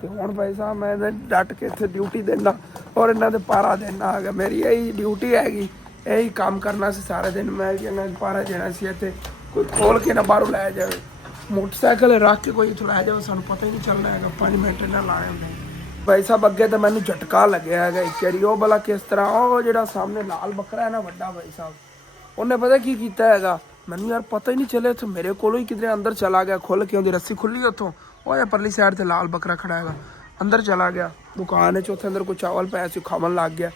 ਤੇ ਹੁਣ ਭਾਈ ਸਾਹਿਬ ਮੈਂ ਡਟ ਕੇ ਇੱਥੇ ਡਿਊਟੀ ਦੇਣਾ ਔਰ ਇਹਨਾਂ ਦੇ ਪਾਰਾ ਦੇਣਾ ਹੈਗਾ, ਮੇਰੀ ਇਹੀ ਡਿਊਟੀ ਹੈਗੀ, ਇਹੀ ਕੰਮ ਕਰਨਾ ਸੀ ਸਾਰਾ ਦਿਨ। ਮੈਂ ਇਹਨਾਂ ਨੂੰ ਪਾਰਾ ਦੇਣਾ ਸੀ, ਇੱਥੇ ਕੋਈ ਖੋਲ ਕੇ ਨਾ ਬਾਹਰੋਂ ਲੈ ਜਾਵੇ, ਮੋਟਰਸਾਈਕਲ ਰੱਖ ਕੇ ਕੋਈ ਇੱਥੋਂ ਲੈ ਜਾਵੇ, ਸਾਨੂੰ ਪਤਾ ਹੀ ਨਹੀਂ ਚੱਲਣਾ ਹੈਗਾ, 5 ਮਿੰਟ ਨਾਲ ਲਾ ਜਾਂਦੇ। ਭਾਈ ਸਾਹਿਬ ਅੱਗੇ ਤਾਂ ਮੈਨੂੰ ਝਟਕਾ ਲੱਗਿਆ ਹੈਗਾ ਇੱਕ ਵਾਰੀ, ਉਹ ਭਲਾ ਕਿਸ ਤਰ੍ਹਾਂ, ਉਹ ਜਿਹੜਾ ਸਾਹਮਣੇ ਲਾਲ ਬੱਕਰਾ ਹੈ ਨਾ ਵੱਡਾ, ਭਾਈ ਸਾਹਿਬ ਉਹਨੇ ਪਤਾ ਕੀ ਕੀਤਾ ਹੈਗਾ, ਮੈਨੂੰ ਯਾਰ ਪਤਾ ਹੀ ਨਹੀਂ ਚੱਲਿਆ, ਇੱਥੇ ਮੇਰੇ ਕੋਲੋਂ ਹੀ ਕਿਧਰੇ ਅੰਦਰ ਚਲਾ ਗਿਆ, ਖੁੱਲ ਕੇ ਉਹਦੀ ਰੱਸੀ ਖੁੱਲੀ ਉੱਥੋਂ, ਉਹ ਇਹ ਪਰਲੀ ਸਾਈਡ ਤੇ ਲਾਲ ਬੱਕਰਾ ਖੜਾ ਹੈਗਾ, ਅੰਦਰ ਚਲਾ ਗਿਆ ਦੁਕਾਨ 'ਚ, ਉੱਥੇ ਅੰਦਰ ਕੋਈ ਚਾਵਲ ਪਿਆ ਸੀ ਖਾਣ ਲੱਗ ਗਿਆ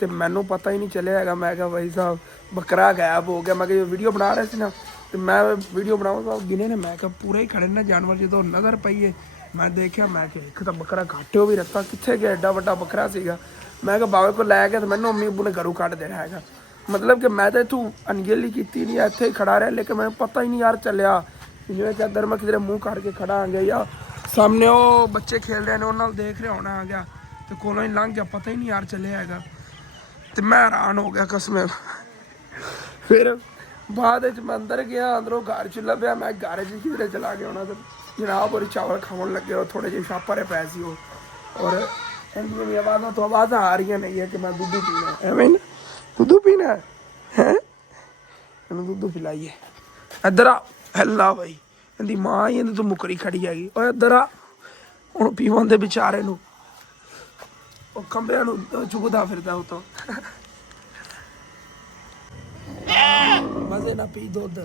ਤੇ ਮੈਨੂੰ ਪਤਾ ਹੀ ਨਹੀਂ ਚੱਲਿਆ ਹੈਗਾ। ਮੈਂ ਕਿਹਾ ਭਾਈ ਸਾਹਿਬ ਬੱਕਰਾ ਗਾਇਬ ਹੋ ਗਿਆ। ਮੈਂ ਕਿਹਾ ਵੀਡੀਓ ਬਣਾ ਰਿਹਾ ਸੀ ਨਾ, ਤੇ ਮੈਂ ਵੀਡੀਓ ਬਣਾਉਂਗਾ ਗਿਨੇ ਨੇ, ਮੈਂ ਕਿਹਾ ਪੂਰੇ ਹੀ ਖੜੇ ਨੇ ਜਾਨਵਰ। ਜਦੋਂ ਨਜ਼ਰ ਪਈਏ ਮੈਂ ਦੇਖਿਆ, ਮੈਂ ਕਿਹਾ ਇੱਕ ਤਾਂ ਬੱਕਰਾ ਘੱਟ ਹੋ ਵੀ ਰੱਤਾ, ਕਿੱਥੇ ਗਿਆ, ਐਡਾ ਵੱਡਾ ਬੱਕਰਾ ਸੀਗਾ। ਮੈਂ ਕਿਹਾ ਬਾਬੇ ਕੋਲ ਲੈ ਗਿਆ ਤੇ ਮੈਨੂੰ ਅੰਮੀ ਅੱਬੂ ਨੇ ਘਰੋਂ ਕੱਢ ਦੇਣਾ ਹੈਗਾ। ਮਤਲਬ ਕਿ ਮੈਂ ਤਾਂ ਇੱਥੋਂ ਅਣਗਹਿਲੀ ਕੀਤੀ ਨਹੀਂ, ਇੱਥੇ ਹੀ ਖੜਾ ਰਿਹਾ, ਲੇਕਿਨ ਮੈਨੂੰ ਪਤਾ ਹੀ ਨਹੀਂ ਯਾਰ ਚੱਲਿਆ, ਜਿਵੇਂ ਕਿ ਅੰਦਰ ਮੈਂ ਕਿਧਰੇ ਮੂੰਹ ਕਰਕੇ ਖੜਾ ਆ ਗਿਆ ਜਾਂ ਸਾਹਮਣੇ ਉਹ ਬੱਚੇ ਖੇਡ ਰਹੇ ਨੇ ਉਹਨਾਂ ਨੂੰ ਦੇਖ ਰਿਹਾ ਹੋਣਾ ਆ ਗਿਆ ਤੇ ਕੋਲੋਂ ਹੀ ਲੰਘ ਗਿਆ, ਪਤਾ ਹੀ ਨਹੀਂ ਯਾਰ ਚੱਲਿਆ ਹੈਗਾ। ਤੇ ਮੈਂ ਹੈਰਾਨ ਹੋ ਗਿਆ ਕਸਮ। ਫਿਰ ਬਾਅਦ ਵਿੱਚ ਮੈਂ ਅੰਦਰ ਗਿਆ, ਅੰਦਰੋਂ ਘਰ 'ਚ ਲੱਭਿਆ, ਮੈਂ ਘਰ 'ਚ ਕਿਧਰੇ ਚਲਾ ਗਿਆ ਹੋਣਾ ਤੇ ਜਨਾਬ ਔਰ ਚਾਵਲ ਖਾਣ ਲੱਗੇ, ਉਹ ਥੋੜੇ ਜਿਹੇ ਛਾਪਰੇ ਪਏ ਸੀ ਉਹ, ਔਰ ਇੰਨੀਆਂ ਵੀ ਆਵਾਜ਼ਾਂ ਆ ਰਹੀਆਂ ਨਹੀਂ ਹੈ ਕਿ ਮੈਂ ਦੁੱਧ ਪੀਣਾ, ਐਵੇਂ ਨਾ ਦੁੱਧ ਪੀਣਾ ਹੈ, ਇਹਨੂੰ ਦੁੱਧ ਪਿਲਾਈਏ। ਇੱਧਰ ਆ ਹੱਲਾ ਬਾਈ, ਇਹਦੀ ਮਾਂ ਹੀ ਇਹਦੇ ਤੋਂ ਮੁਕਰੀ ਖੜੀ ਹੈਗੀ, ਉਹ ਇੱਧਰ ਆ, ਹੁਣ ਪੀਵਾਂ ਦੇ ਵਿਚਾਰੇ ਨੂੰ, ਉਹ ਖੰਭਿਆਂ ਨੂੰ ਚੁਗਦਾ ਫਿਰਦਾ ਉਤੋਂ, ਮਜ਼ੇ ਨਾਲ ਪੀ ਦੁੱਧ।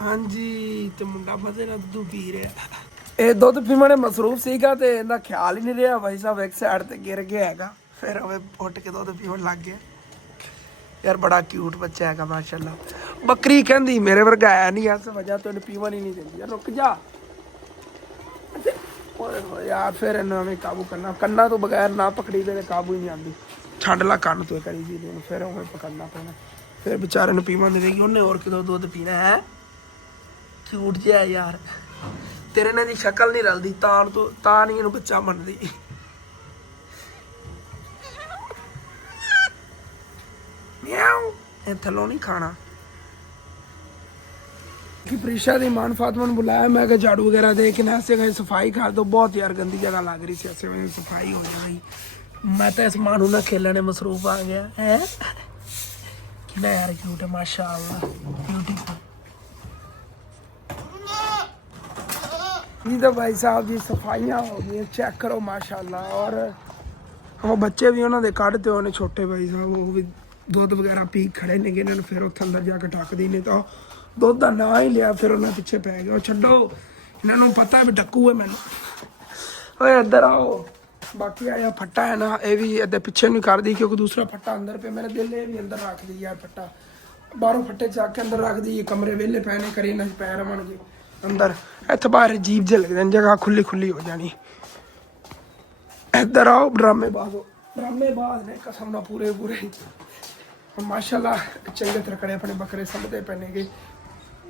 ਹਾਂਜੀ ਤੇ ਮੁੰਡਾ ਮਜ਼ੇ ਨਾਲ ਦੁੱਧ ਪੀ ਰਿਹਾ। ਇਹ ਦੁੱਧ ਪੀਵਣ ਮਸਰੂਫ ਸੀਗਾ ਤੇ ਇਹਦਾ ਖਿਆਲ ਹੀ ਨਹੀਂ ਰਿਹਾ, ਭਾਈ ਸਾਹਿਬ ਇੱਕ ਸਾਈਡ ਤੇ ਗਿਰ ਗਿਆ ਹੈਗਾ, ਫਿਰ ਉਹ ਉੱਠ ਕੇ ਦੁੱਧ ਪੀਵਣ ਲੱਗ ਗਿਆ। ਯਾਰ ਬੜਾ ਕਿਊਟ ਬੱਚਾ ਹੈਗਾ ਮਾਸ਼ਾਅੱਲਾ। ਬੱਕਰੀ ਕਹਿੰਦੀ ਮੇਰੇ ਵਰਗਾ ਹੈ ਨਹੀਂ, ਇਸ ਵਜ੍ਹਾ ਤੋਂ ਇਹਨੂੰ ਪੀਵਣ ਹੀ ਨਹੀਂ ਦਿੰਦੀ। ਯਾਰ ਰੁਕ ਜਾ ਯਾਰ, ਫਿਰ ਇਹਨੂੰ ਐਵੇਂ ਕਾਬੂ ਕਰਨਾ, ਕੰਨਾਂ ਤੋਂ ਬਗੈਰ ਨਾ ਪਕੜੀ ਤੇ ਕਾਬੂ ਹੀ ਨਹੀਂ ਆਉਂਦੀ। ਛੱਡ ਲਾ ਕੰਨ ਤੋਂ ਕਰੀ ਜੀ ਇਹਨੂੰ, ਫਿਰ ਉਵੇਂ ਪਕੜਨਾ ਪੈਣਾ, ਫਿਰ ਵਿਚਾਰੇ ਨੂੰ ਪੀਵਣ ਦੇਵੇਗੀ, ਉਹਨੇ ਹੋਰ ਕਿਦੋਂ ਦੁੱਧ ਪੀਣਾ ਹੈ। ਕਿਊਟ ਜਿਹਾ ਯਾਰ, ਤੇਰੇ ਨਾਲ ਦੀ ਸ਼ਕਲ ਨਹੀਂ ਰਲਦੀ, ਤਾਂ ਨਹੀਂ ਇਹਨੂੰ ਬੱਚਾ ਮੰਨਦੀ। ਮਿਆਉ ਇਹ ਥੱਲੋਂ ਨਹੀਂ ਖਾਣਾ। कि प्रीशा दी मान फातिमा ने बुलाया, मैं कहा झाड़ू वगैरह दे के ऐसे कहीं सफाई कर दो, बहुत यार गंदी जगह लग रही थी, ऐसे वजह सफाई होनी गई। मैं तो इस मानू ना खेलने मसरूफ आ गया है कि ना यार, क्यूट है माशाअल्लाह, ब्यूटीफुल। ये तो भाई साहब जी सफाइयाँ हो गई, चेक करो माशाअल्लाह। और वो बच्चे भी उन्होंने कढ़ते होने छोटे भाई साहब, वो भी दुध वगैरह पी खड़े ने गए, इन्होंने फिर उत्थे अंदर जाके ढक दी, नहीं तो ਦੁੱਧ ਦਾ ਨਾਂ ਹੀ ਲਿਆ, ਫਿਰ ਉਹਨਾਂ ਪਿੱਛੇ ਪੈ ਗਿਆ। ਉਹ ਛੱਡੋ, ਇਹਨਾਂ ਨੂੰ ਪਤਾ ਵੀ ਡੱਕੂ ਹੈ ਮੈਨੂੰ। ਓਏ ਇੱਧਰ ਆਓ। ਬਾਕੀ ਆਇਆ ਫੱਟਾ ਹੈ ਨਾ, ਇਹ ਵੀ ਇੱਧਰ ਪਿੱਛੇ ਨਹੀਂ ਕਰਦੀ ਕਿਉਂਕਿ ਦੂਸਰਾ ਫੱਟਾ ਅੰਦਰ ਪਿਆ, ਮੇਰੇ ਦਿਲ ਇਹ ਵੀ ਅੰਦਰ ਰੱਖਦੀ ਯਾਰ ਫੱਟਾ, ਬਾਹਰੋਂ ਫੱਟੇ ਚੱਕ ਕੇ ਅੰਦਰ ਰੱਖਦੀ, ਇਹ ਕਮਰੇ ਵਿਹਲੇ ਪੈ ਨੇ, ਕਰੀ ਨਾ ਪੈ ਰਵਣਗੇ ਅੰਦਰ, ਇੱਥੇ ਬਾਹਰ ਅਜੀਬ ਜਿਹੇ ਲੱਗਦੇ ਨੇ, ਜਗ੍ਹਾ ਖੁੱਲੀ ਖੁੱਲੀ ਹੋ ਜਾਣੀ। ਇੱਧਰ ਆਓ ਡਰਾਮੇ ਬਾਜ਼ੋ। ਡਰਾਮੇਬਾਜ਼ ਨੇ ਕਸਮ ਨਾਲ ਪੂਰੇ ਮਾਸ਼ਾਅੱਲਾ ਚੰਗੇ ਤਰ੍ਹਾਂ ਆਪਣੇ ਬੱਕਰੇ ਸੰਭਦੇ ਪਏ ਨੇਗੇ।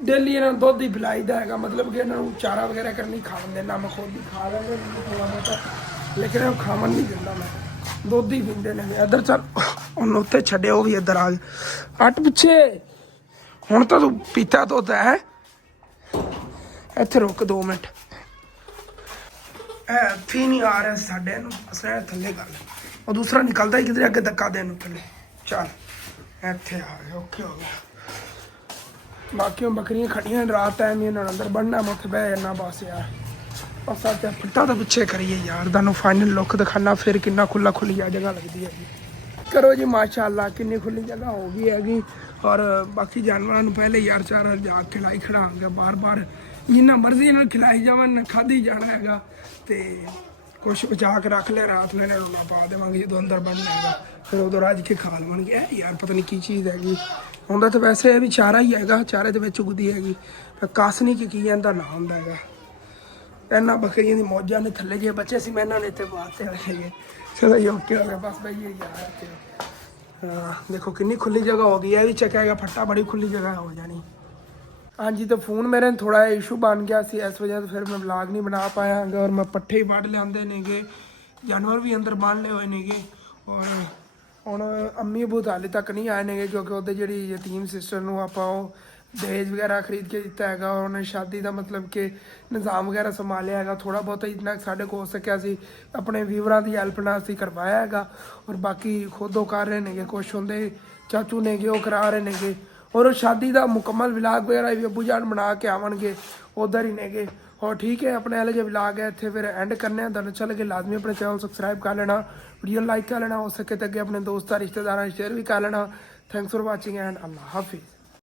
ਡੇਲੀ ਇਹਨਾਂ ਨੂੰ ਦੁੱਧ ਹੀ ਪਿਲਾਈਦਾ ਹੈਗਾ, ਮਤਲਬ ਕਿ ਇਹਨਾਂ ਨੂੰ ਚਾਰਾ ਵਗੈਰਾ ਕਰਨੀ ਖਾਣ ਦੇਣਾ, ਮੈਂ ਖੁਦ ਹੀ ਖਾ ਲੈਂਦੇ ਥੋੜਾ ਬਹੁਤਾ, ਲੇਕਿਨ ਇਹ ਖਾਵਣ ਨਹੀਂ ਦਿੰਦਾ, ਮੈਂ ਦੁੱਧ ਹੀ ਪੀਂਦੇ ਨੇ। ਇੱਧਰ ਚੱਲ ਉਹਨੂੰ ਉੱਥੇ ਛੱਡਿਆ, ਉਹ ਵੀ ਇੱਧਰ ਆ ਗਿਆ। ਹਟ ਪਿੱਛੇ, ਹੁਣ ਤਾਂ ਤੂੰ ਪੀਤਾ ਦੁੱਧ ਹੈ। ਇੱਥੇ ਰੁਕ 2 ਮਿੰਟ, ਫੀ ਨਹੀਂ ਆ ਰਿਹਾ ਸਾਡੇ ਨੂੰ, ਅਸਲ ਥੱਲੇ ਕਰ ਲੈ, ਉਹ ਦੂਸਰਾ ਨਿਕਲਦਾ ਹੀ ਕਿਧਰੇ ਅੱਗੇ ਧੱਕਾ ਦੇਣ ਨੂੰ ਥੱਲੇ। ਚੱਲ ਇੱਥੇ ਆ ਗਿਆ, ਓਕੇ ਹੋ ਗਿਆ। ਬਾਕੀ ਬੱਕਰੀਆਂ ਖੜੀਆਂ ਰਾਤ ਟਾਈਮ ਇਹਨਾਂ ਨੂੰ ਅੰਦਰ ਬੰਨਣਾ, ਮੈਂ ਉੱਥੇ ਬਹਿ ਜਾਣਾ ਬਸ ਯਾਰ। ਬਸ ਆ ਤੇ ਫੱਟਾ ਤਾਂ ਪਿੱਛੇ ਕਰੀਏ ਯਾਰ, ਤੁਹਾਨੂੰ ਫਾਈਨਲ ਲੁੱਕ ਦਿਖਾਣਾ ਫਿਰ ਕਿੰਨਾ ਖੁੱਲੀ ਆ ਜਗ੍ਹਾ ਲੱਗਦੀ ਹੈਗੀ। ਕਰੋ ਜੀ ਮਾਸ਼ਾਅੱਲਾ, ਕਿੰਨੀ ਖੁੱਲੀ ਜਗ੍ਹਾ ਹੋ ਗਈ ਹੈਗੀ। ਔਰ ਬਾਕੀ ਜਾਨਵਰਾਂ ਨੂੰ ਪਹਿਲੇ ਯਾਰ ਚਾਰਾ ਜਾ ਖਿਲਾਈ ਖਿਲਾਵਾਂਗੇ, ਬਾਰ ਜਿੰਨਾ ਮਰਜ਼ੀ ਇਹਨਾਂ ਨੂੰ ਖਿਲਾਈ ਜਾਵਣ, ਖਾਧੀ ਜਾਣਾ ਹੈਗਾ। ਤੇ ਕੁਛ ਬਚਾ ਕੇ ਰੱਖ ਲਿਆ, ਰਾਤ ਨੂੰ ਇਹਨਾਂ ਨੂੰ ਨਾ ਪਾ ਦੇਵਾਂਗੇ ਜਦੋਂ ਅੰਦਰ ਬਣਨਾ ਹੈਗਾ, ਫਿਰ ਉਦੋਂ ਰੱਜ ਕੇ ਖਾ ਲਵਾਂਗੇ। ਯਾਰ ਪਤਾ ਨਹੀਂ ਕੀ ਚੀਜ਼ ਹੈਗੀ, ਹੁੰਦਾ ਤਾਂ ਵੈਸੇ ਇਹ ਵੀ ਚਾਰਾ ਹੀ ਹੈਗਾ, ਚਾਰੇ ਦੇ ਵਿੱਚ ਉਗਦੀ ਹੈਗੀ, ਕਾਸਨੀ ਕੀ ਇਹਦਾ ਨਾਂ ਹੁੰਦਾ ਹੈਗਾ। ਇਹਨਾਂ ਬੱਕਰੀਆਂ ਦੀ ਮੌਜਾਂ ਨੇ ਥੱਲੇ ਜੇ ਬੱਚੇ ਸੀ, ਮੈਂ ਇਹਨਾਂ ਨੇ ਇੱਥੇ ਬਾਤੇ ਹੈਗੇ। ਚਲੋ ਜੀ ਓਕੇ ਹੋ ਗਿਆ, ਬਸ ਬਈਏ ਯਾਰ। ਹਾਂ ਦੇਖੋ ਕਿੰਨੀ ਖੁੱਲੀ ਜਗ੍ਹਾ ਹੋ ਗਈ ਹੈ, ਇਹ ਵੀ ਚੱਕਿਆ ਫੱਟਾ, ਬੜੀ ਖੁੱਲੀ ਜਗ੍ਹਾ ਹੋ ਜਾਣੀ। ਹਾਂਜੀ ਤਾਂ ਫੋਨ ਮੇਰੇ ਥੋੜਾ ਇਸ਼ੂ ਬਣ ਗਿਆ ਸੀ, ਇਸ ਵਜ੍ਹਾ ਤੋਂ ਫਿਰ ਮੈਂ ਵਲੌਗ ਨਹੀਂ ਬਣਾ ਪਾਇਆ ਹੈਗਾ। ਔਰ ਮੈਂ ਪੱਠੇ ਹੀ ਵੱਢ ਲਿਆਂਦੇ ਨੇਗੇ, ਜਾਨਵਰ ਵੀ ਅੰਦਰ ਬੰਨ ਲਏ ਹੋਏ ਨੇਗੇ। ਔਰ ਹੁਣ ਅੰਮੀ ਅਬੂ ਹਾਲੇ ਤੱਕ ਨਹੀਂ ਆਏ ਨੇਗੇ, ਕਿਉਂਕਿ ਉਹਦੇ ਜਿਹੜੀ ਯਤੀਮ ਸਿਸਟਰ ਨੂੰ ਆਪਾਂ ਉਹ ਦਹੇਜ ਵਗੈਰਾ ਖਰੀਦ ਕੇ ਦਿੱਤਾ ਹੈਗਾ। ਉਹਨੇ ਸ਼ਾਦੀ ਦਾ ਮਤਲਬ ਕਿ ਨਿਜ਼ਾਮ ਵਗੈਰਾ ਸੰਭਾਲਿਆ ਹੈਗਾ, ਥੋੜਾ ਬਹੁਤਾ ਜਿੰਨਾ ਸਾਡੇ ਕੋਲ ਹੋ ਸਕਿਆ ਸੀ ਆਪਣੇ ਵੀਵਰਾਂ ਦੀ ਹੈਲਪ ਨਾਲ ਅਸੀਂ ਕਰਵਾਇਆ ਹੈਗਾ। ਔਰ ਬਾਕੀ ਖੁਦ ਉਹ ਕਰ ਰਹੇ ਨੇਗੇ, ਕੁਛ ਹੁੰਦੇ ਚਾਚੂ ਨੇਗੇ ਉਹ ਕਰਾ ਰਹੇ ਨੇਗੇ। ਔਰ ਸ਼ਾਦੀ ਦਾ ਮੁਕੰਮਲ ਵਲੌਗ ਵਗੈਰਾ ਵੀ ਅੱਬੂ ਜਾਨ ਬਣਾ ਕੇ ਆਵਣਗੇ, ਉਧਰ ਹੀ ਨੇਗੇ। और ठीक है, अपने वाले जो व्लॉग है इतने फिर एंड करने हैं। तो चल के लाजमी अपने चैनल सबसक्राइब कर लेना, वीडियो लाइक कर लेना, हो सके तो अपने दोस्तों रिश्तेदारों शेयर भी कर लेना। थैंक्स फॉर वाचिंग एंड अल्लाह हाफिज़।